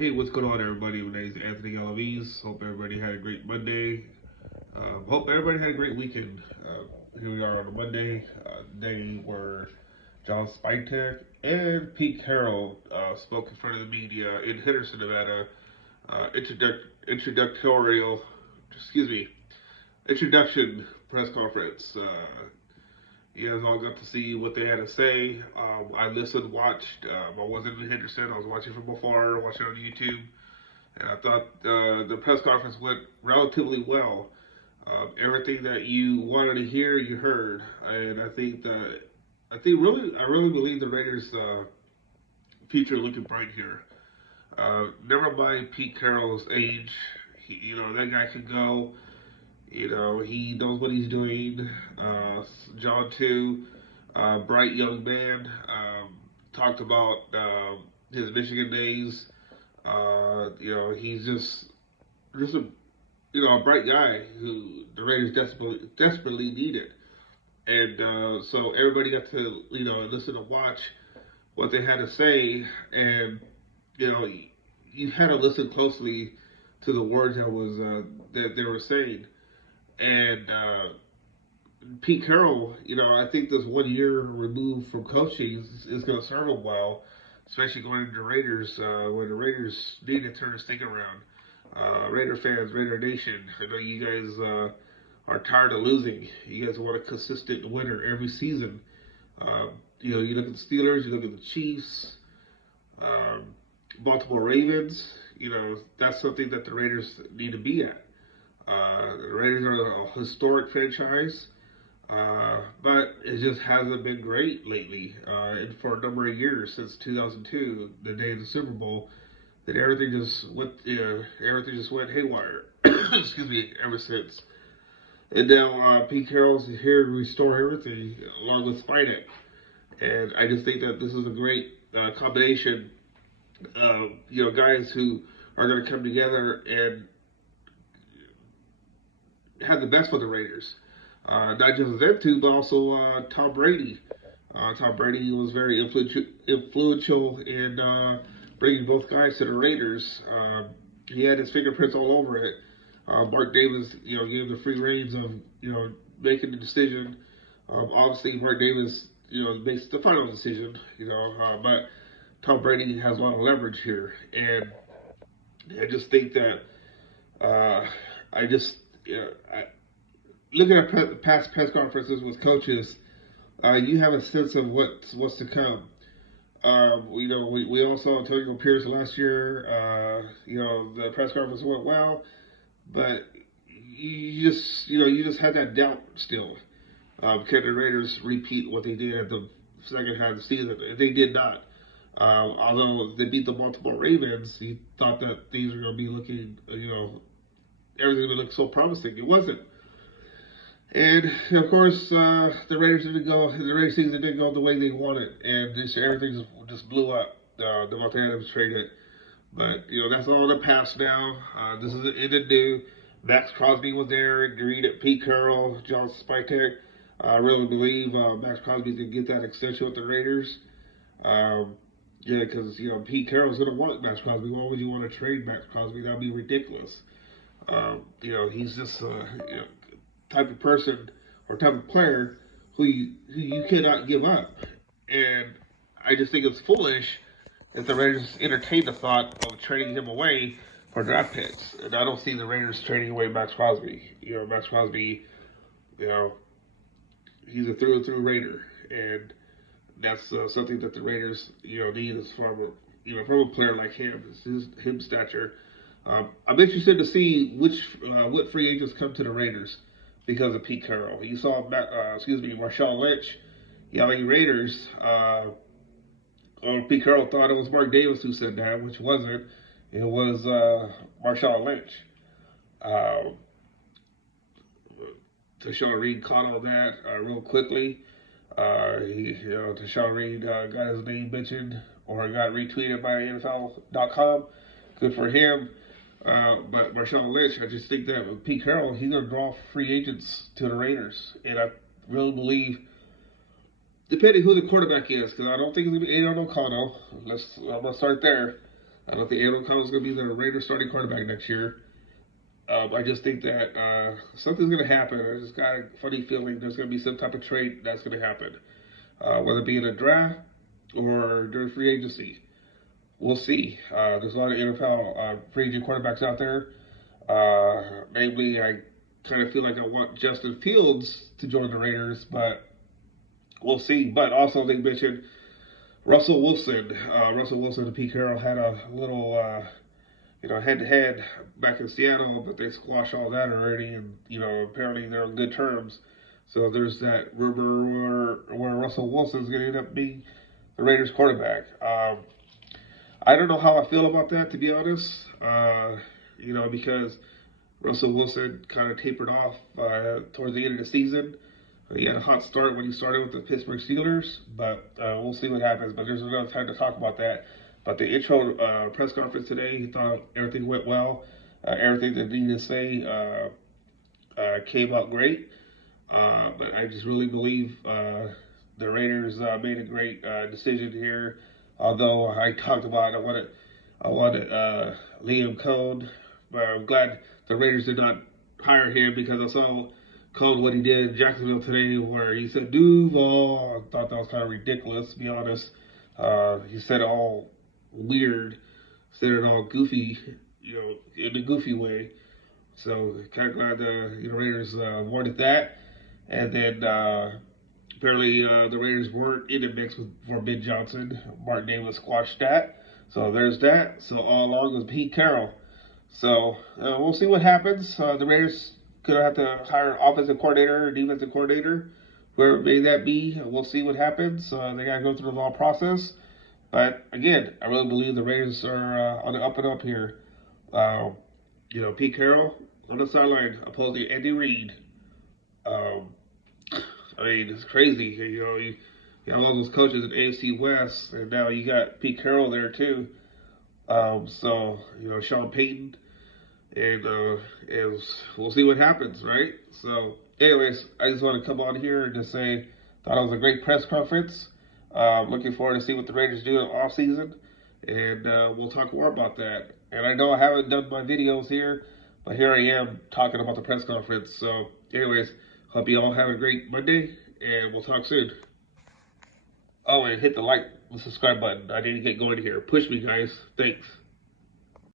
Hey, what's going on, everybody? My name is Anthony Galaviz. Hope everybody had a great Monday. Hope everybody had a great weekend. Here we are on a Monday, day where John Spytek and Pete Carroll spoke in front of the media in Henderson, Nevada. Introductorial, excuse me, introduction press conference. You guys all got to see what they had to say. I listened, watched. I wasn't in Henderson. I was watching from afar, watching on YouTube. And I thought the press conference went relatively well. Everything that you wanted to hear, you heard, and I really believe the Raiders' future looking bright here. Never mind Pete Carroll's age. That guy can go. He knows what he's doing. John too, bright young man. Talked about his Michigan days. He's just a bright guy who the Raiders desperately needed, and so everybody got to listen and watch what they had to say, and you know you had to listen closely to the words that they were saying, and Pete Carroll, I think this 1 year removed from coaching is going to serve him well, especially going into the Raiders when the Raiders need to turn this thing around. Raider fans, Raider Nation, I know you guys are tired of losing. You guys want a consistent winner every season. You look at the Steelers, you look at the Chiefs, Baltimore Ravens. That's something that the Raiders need to be at. The Raiders are a historic franchise. But it just hasn't been great lately. And for a number of years, since 2002, the day of the Super Bowl, that everything just went haywire. Excuse me, ever since. And now Pete Carroll's here to restore everything, along with Spytek. And I just think that this is a great combination of guys who are going to come together and have the best for the Raiders. Not just them two, but also Tom Brady. Tom Brady was very influential in bringing both guys to the Raiders. He had his fingerprints all over it. Mark Davis, gave the free reins of, making the decision. Obviously, Mark Davis, makes the final decision. But Tom Brady has a lot of leverage here, and I just think that I just, looking at past press conferences with coaches, you have a sense of what's to come. We all saw Antonio Pierce last year. The press conference went well, but you just had that doubt still. Can the Raiders repeat what they did at the second half of the season? They did not. Although they beat the Baltimore Ravens, you thought that things were going to be looking, everything would look so promising. It wasn't. And of course, the Raiders didn't go. The Raiders season didn't go the way they wanted, and everything just blew up. Devontae Adams traded, but that's all in the past now. This is in the new. Max Crosby was there, greeted Pete Carroll, John Spytek. I really believe Max Crosby's gonna get that extension with the Raiders. Because Pete Carroll's gonna want Max Crosby. Why would you want to trade Max Crosby? That'd be ridiculous. He's just type of person or type of player who you cannot give up. And I just think it's foolish if the Raiders entertain the thought of trading him away for draft picks. And I don't see the Raiders trading away Max Crosby. Max Crosby, he's a through and through Raider, and that's something that the Raiders need is from a player like him, his stature. I'm interested to see what free agents come to the Raiders because of Pete Carroll. You saw, Marshawn Lynch yelling Raiders. Pete Carroll thought it was Mark Davis who said that, which wasn't. It was Marshawn Lynch. Tashawn Reed caught all that real quickly. Tashawn Reed got his name mentioned or got retweeted by NFL.com. Good for him. But Marshawn Lynch, I just think that with Pete Carroll, he's going to draw free agents to the Raiders. And I really believe, depending who the quarterback is, because I don't think it's going to be Aiden O'Connell. I'm going to start there. I don't think Aaron Donald's going to be the Raiders starting quarterback next year. I just think that something's going to happen. I just got a funny feeling there's going to be some type of trade that's going to happen, whether it be in a draft or during free agency. We'll see. There's a lot of NFL free agent quarterbacks out there. Namely, I kind of feel like I want Justin Fields to join the Raiders, but we'll see. But also, they mentioned Russell Wilson. Russell Wilson and Pete Carroll had a little, head-to-head back in Seattle, but they squashed all that already, and apparently they're on good terms. So there's that rumor where Russell Wilson's going to end up being the Raiders quarterback. I don't know how I feel about that, to be honest. Because Russell Wilson kind of tapered off towards the end of the season. He had a hot start when he started with the Pittsburgh Steelers, but we'll see what happens. But there's another time to talk about that. But the intro press conference today, he thought everything went well. Everything that he needed to say came out great. But I just really believe the Raiders made a great decision here. Although I talked about I wanted Liam Cohn, but I'm glad the Raiders did not hire him because I saw Cohn what he did in Jacksonville today, where he said Duval. I thought that was kind of ridiculous, to be honest. He said it all weird, said it all goofy, in a goofy way. So kind of glad the Raiders wanted that, and then apparently the Raiders weren't in the mix for Ben Johnson. Mark Davis squashed that, so there's that. So all along was Pete Carroll. So we'll see what happens. The Raiders gonna have to hire an offensive coordinator, defensive coordinator, whoever may that be. We'll see what happens. They gotta go through the law process. But again, I really believe the Raiders are on the up and up here. Pete Carroll on the sideline opposing Andy Reid. It's crazy. You have all those coaches in AFC West, and now you got Pete Carroll there too. Sean Payton, and we'll see what happens, right? So, anyways, I just want to come on here and just say, thought it was a great press conference. Looking forward to see what the Raiders do in the off season, and we'll talk more about that. And I know I haven't done my videos here, but here I am talking about the press conference. So, anyways, hope you all have a great Monday, and we'll talk soon. Oh, and hit the like, the subscribe button. I need to get going here. Push me, guys. Thanks.